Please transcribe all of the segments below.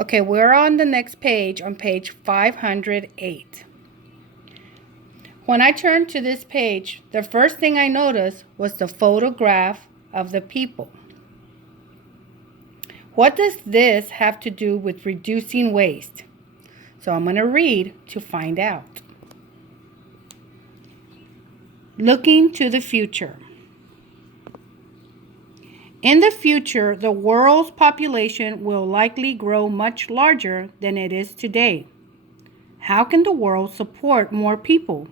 Okay, we're on the next page, on page 508. When I turned to this page, the first thing I noticed was the photograph of the people. What does this have to do with reducing waste? So I'm going to read to find out. Looking to the future. In the future, the world's population will likely grow much larger than it is today. How can the world support more people,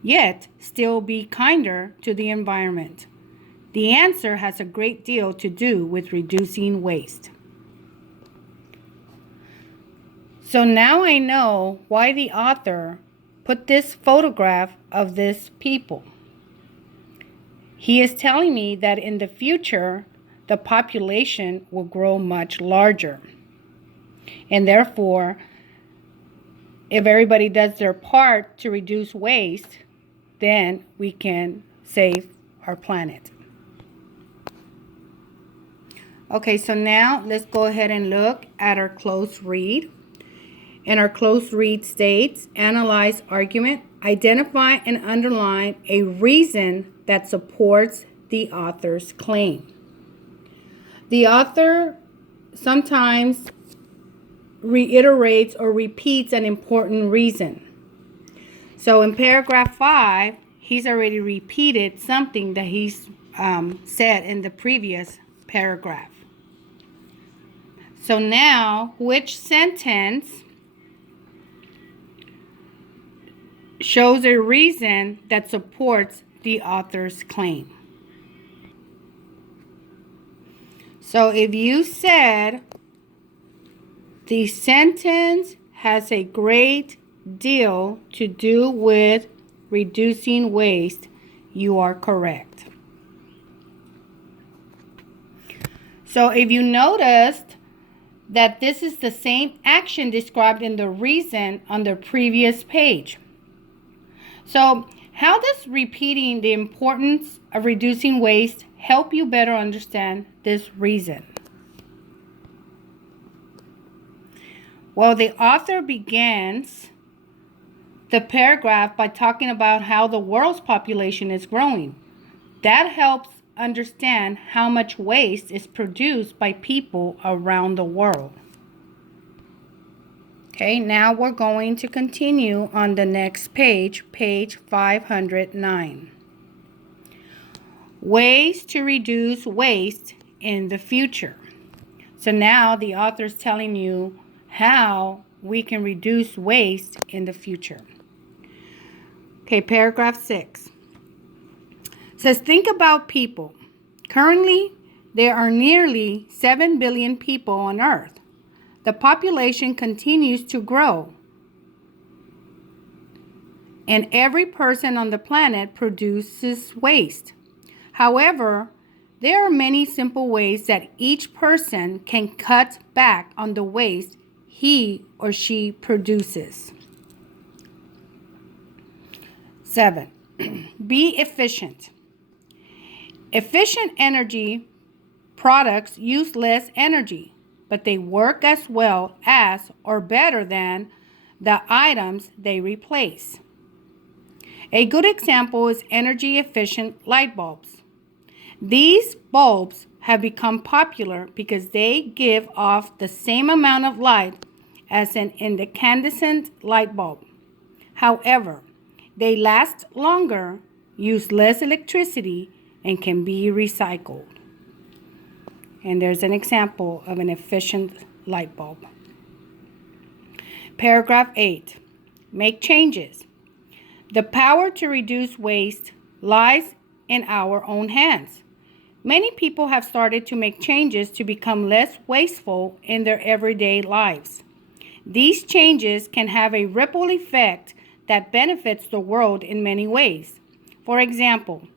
yet still be kinder to the environment? The answer has a great deal to do with reducing waste. So now I know why the author put this photograph of this people. He is telling me that in the future, the population will grow much larger. And therefore, if everybody does their part to reduce waste, then we can save our planet. Okay, so now let's go ahead and look at our close read. And our close read states, analyze argument, identify and underline a reason that supports the author's claim. The author sometimes reiterates or repeats an important reason. So in paragraph 5, he's already repeated something that he's said in the previous paragraph. So now, which sentence shows a reason that supports the author's claim? So if you said the sentence has a great deal to do with reducing waste, you are correct. So if you noticed that this is the same action described in the reason on the previous page. So how does repeating the importance of reducing waste help you better understand this reason? Well, the author begins the paragraph by talking about how the world's population is growing. That helps understand how much waste is produced by people around the world. Okay, now we're going to continue on the next page, page 509. Ways to reduce waste in the future. So now the author is telling you how we can reduce waste in the future. Okay, paragraph 6 says, think about people. Currently, there are nearly 7 billion people on Earth. The population continues to grow, and every person on the planet produces waste. However, there are many simple ways that each person can cut back on the waste he or she produces. 7. Be efficient. Efficient energy products use less energy, but they work as well as or better than the items they replace. A good example is energy-efficient light bulbs. These bulbs have become popular because they give off the same amount of light as an incandescent light bulb. However, they last longer, use less electricity, and can be recycled. And there's an example of an efficient light bulb. Paragraph 8. Make changes. The power to reduce waste lies in our own hands. Many people have started to make changes to become less wasteful in their everyday lives. These changes can have a ripple effect that benefits the world in many ways. For example,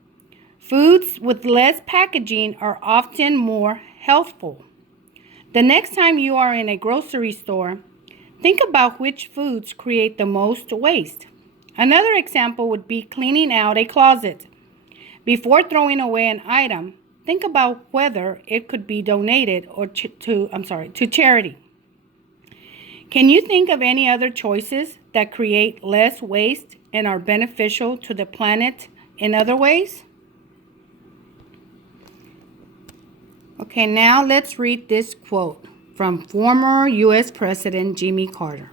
foods with less packaging are often more healthful. The next time you are in a grocery store, think about which foods create the most waste. Another example would be cleaning out a closet. Before throwing away an item, think about whether it could be donated or to charity. Can you think of any other choices that create less waste and are beneficial to the planet in other ways? Okay, now let's read this quote from former U.S. President Jimmy Carter.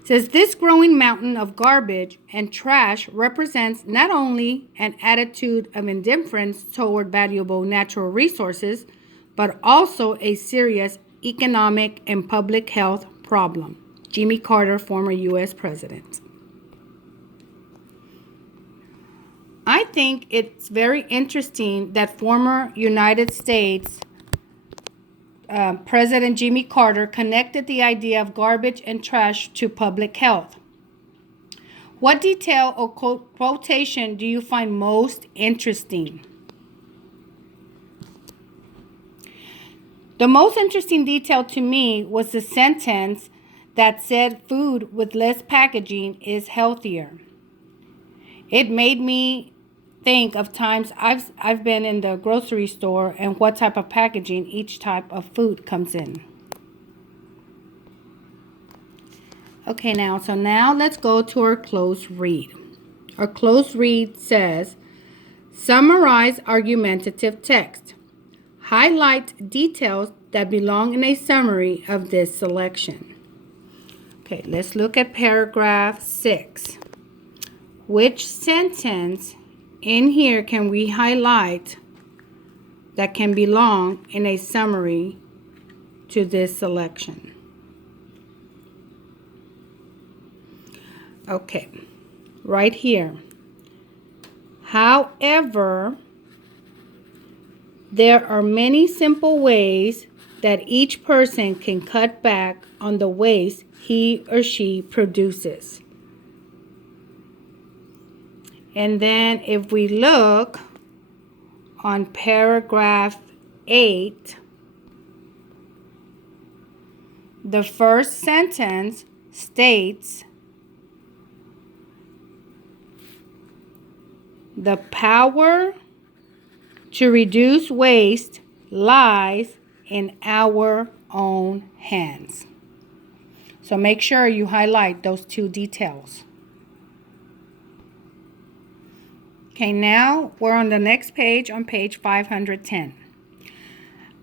It says, "This growing mountain of garbage and trash represents not only an attitude of indifference toward valuable natural resources, but also a serious economic and public health problem." Jimmy Carter, former U.S. President. I think it's very interesting that former United States President Jimmy Carter connected the idea of garbage and trash to public health. What detail or quotation do you find most interesting? The most interesting detail to me was the sentence that said food with less packaging is healthier. It made me think of times I've been in the grocery store and what type of packaging each type of food comes in. Okay, now let's go to our close read. Our close read says, summarize argumentative text. Highlight details that belong in a summary of this selection. Okay, let's look at paragraph 6. Which sentence in here can we highlight that can belong in a summary to this selection? Okay, right here. However, there are many simple ways that each person can cut back on the waste he or she produces. And then if we look on paragraph 8, the first sentence states, the power to reduce waste lies in our own hands. So make sure you highlight those two details. Okay, now we're on the next page, on page 510.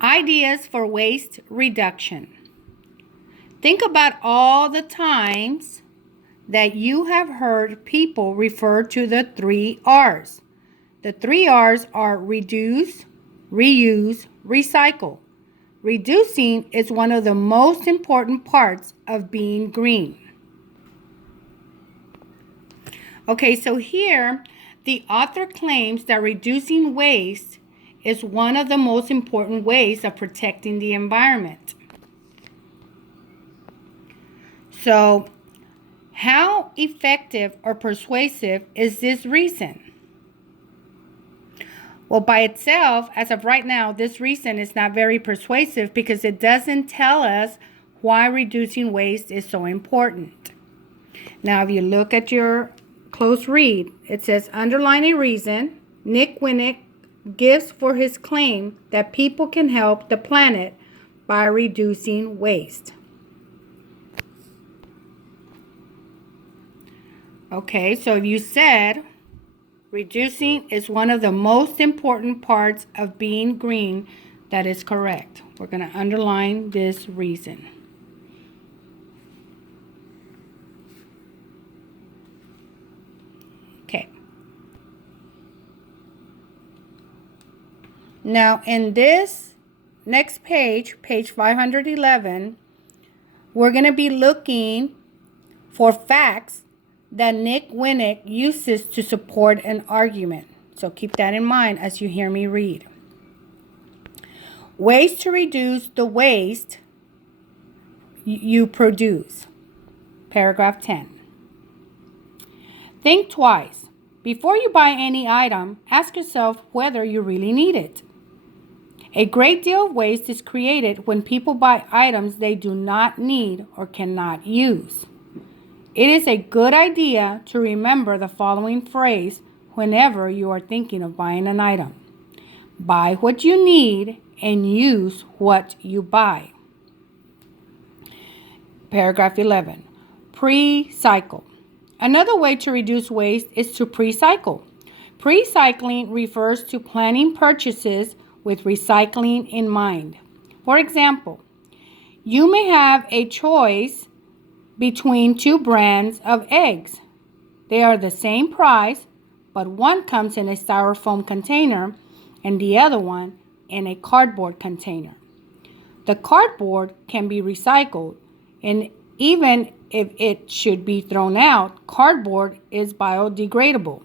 Ideas for waste reduction. Think about all the times that you have heard people refer to the 3 R's. The 3 R's are reduce, reuse, recycle. Reducing is one of the most important parts of being green. Okay, so here the author claims that reducing waste is one of the most important ways of protecting the environment. So, how effective or persuasive is this reason? Well, by itself, as of right now, this reason is not very persuasive because it doesn't tell us why reducing waste is so important. Now, if you look at your close read, it says, underline a reason Nick Winnick gives for his claim that people can help the planet by reducing waste. Okay, so if you said reducing is one of the most important parts of being green, that is correct. We're going to underline this reason. Okay. Now, in this next page, page 511, we're going to be looking for facts that Nick Winnick uses to support an argument. So keep that in mind as you hear me read. Ways to reduce the waste you produce. Paragraph 10. Think twice. Before you buy any item, ask yourself whether you really need it. A great deal of waste is created when people buy items they do not need or cannot use. It is a good idea to remember the following phrase whenever you are thinking of buying an item. Buy what you need and use what you buy. Paragraph 11. Pre-cycle. Another way to reduce waste is to pre-cycle. Pre-cycling refers to planning purchases with recycling in mind. For example, you may have a choice between two brands of eggs. They are the same price, but one comes in a styrofoam container and the other one in a cardboard container. The cardboard can be recycled, and even if it should be thrown out, cardboard is biodegradable.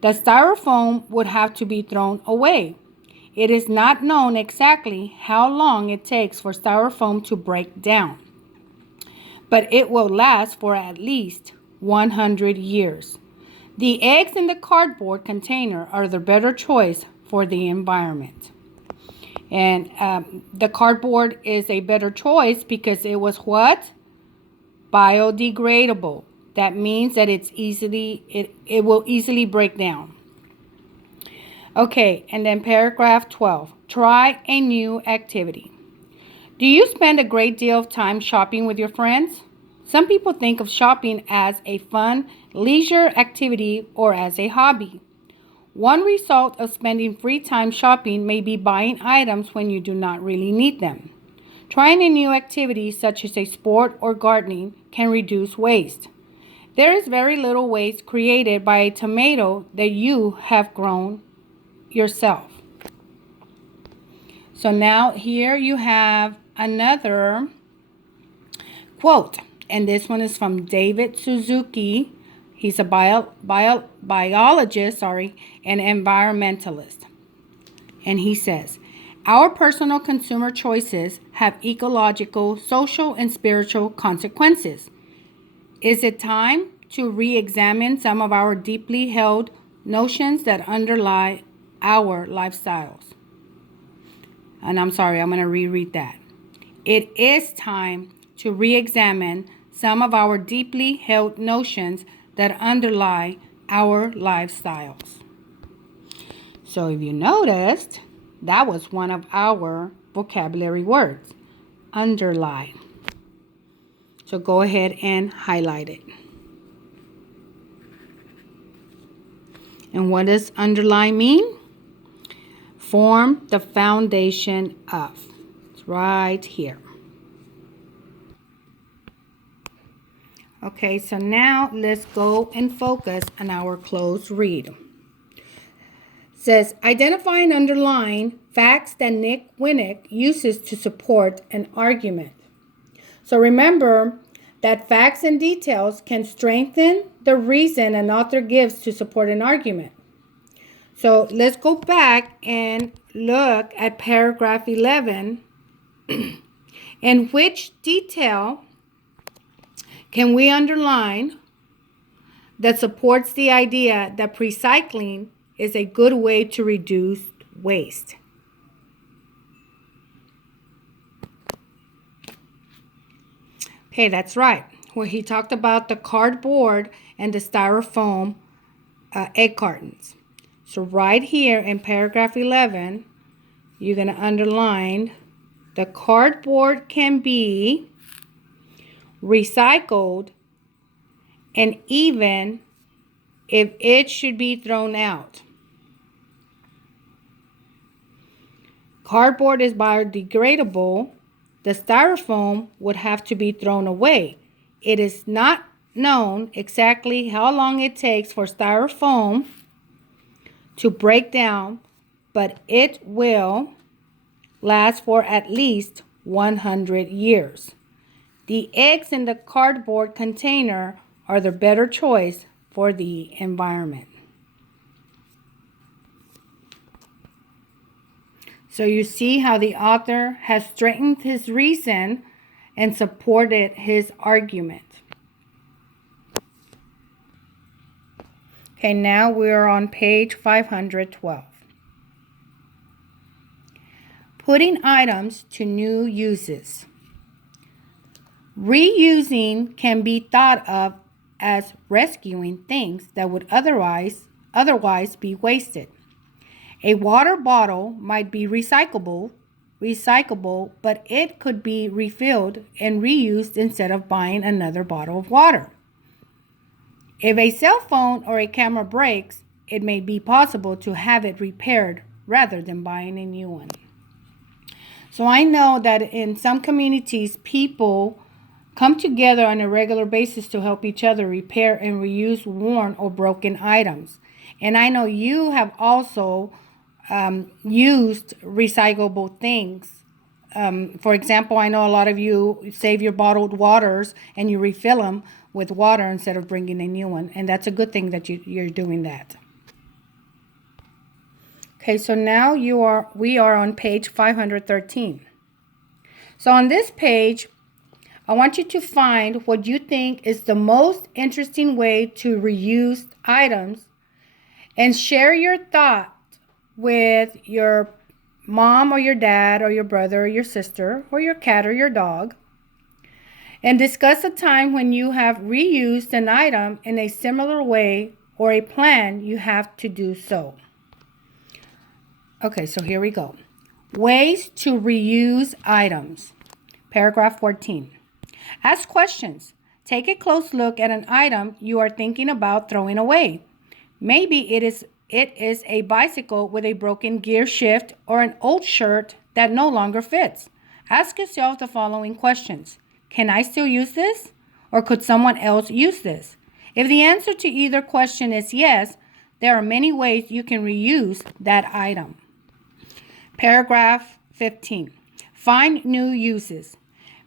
The styrofoam would have to be thrown away. It is not known exactly how long it takes for styrofoam to break down, but it will last for at least 100 years. The eggs in the cardboard container are the better choice for the environment. And the cardboard is a better choice because it was what? Biodegradable. That means that it will easily break down. Okay, and then paragraph 12. Try a new activity. Do you spend a great deal of time shopping with your friends? Some people think of shopping as a fun leisure activity or as a hobby. One result of spending free time shopping may be buying items when you do not really need them. Trying a new activity such as a sport or gardening can reduce waste. There is very little waste created by a tomato that you have grown yourself. So now here you have another quote, and this one is from David Suzuki. He's a biologist, and environmentalist. And he says, our personal consumer choices have ecological, social, and spiritual consequences. Is it time to re-examine some of our deeply held notions that underlie our lifestyles? And I'm going to reread that. It is time to re-examine some of our deeply held notions that underlie our lifestyles. So if you noticed, that was one of our vocabulary words, underlie. So go ahead and highlight it. And what does underlie mean? Form the foundation of. It's right here. Okay, so now let's go and focus on our closed read. It says, identify and underline facts that Nick Winnick uses to support an argument. So remember that facts and details can strengthen the reason an author gives to support an argument. So let's go back and look at paragraph 11. In which detail can we underline that supports the idea that recycling is a good way to reduce waste? Okay, that's right. Where he talked about the cardboard and the styrofoam egg cartons. So right here in paragraph 11, you're going to underline the cardboard can be recycled, and even if it should be thrown out. Cardboard is biodegradable. The styrofoam would have to be thrown away. It is not known exactly how long it takes for styrofoam to break down, but it will last for at least 100 years. The eggs in the cardboard container are the better choice for the environment. So you see how the author has strengthened his reason and supported his argument. Okay, now we're on page 512. Putting items to new uses. Reusing can be thought of as rescuing things that would otherwise be wasted. A water bottle might be recyclable recyclable, but it could be refilled and reused instead of buying another bottle of water. If a cell phone or a camera breaks, it may be possible to have it repaired rather than buying a new one. So I know that in some communities, people come together on a regular basis to help each other repair and reuse worn or broken items. And I know you have also used recyclable things. For example, I know a lot of you save your bottled waters and you refill them with water instead of bringing a new one. And that's a good thing that you're doing that. Okay, so now we are on page 513. So on this page, I want you to find what you think is the most interesting way to reuse items and share your thoughts with your mom or your dad or your brother or your sister or your cat or your dog. And discuss a time when you have reused an item in a similar way or a plan you have to do so. Okay, so here we go. Ways to reuse items. Paragraph 14. Ask questions. Take a close look at an item you are thinking about throwing away. Maybe it is a bicycle with a broken gear shift or an old shirt that no longer fits. Ask yourself the following questions. Can I still use this? Or could someone else use this? If the answer to either question is yes, there are many ways you can reuse that item. Paragraph 15. Find new uses.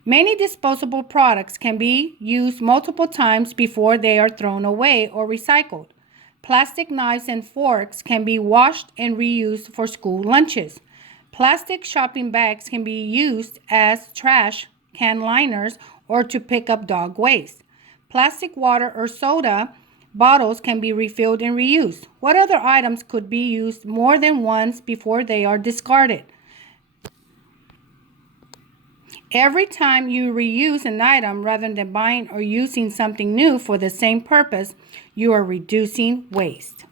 Many disposable products can be used multiple times before they are thrown away or recycled. Plastic knives and forks can be washed and reused for school lunches. Plastic shopping bags can be used as trash can liners or to pick up dog waste. Plastic water or soda bottles can be refilled and reused. What other items could be used more than once before they are discarded? Every time you reuse an item rather than buying or using something new for the same purpose, you are reducing waste.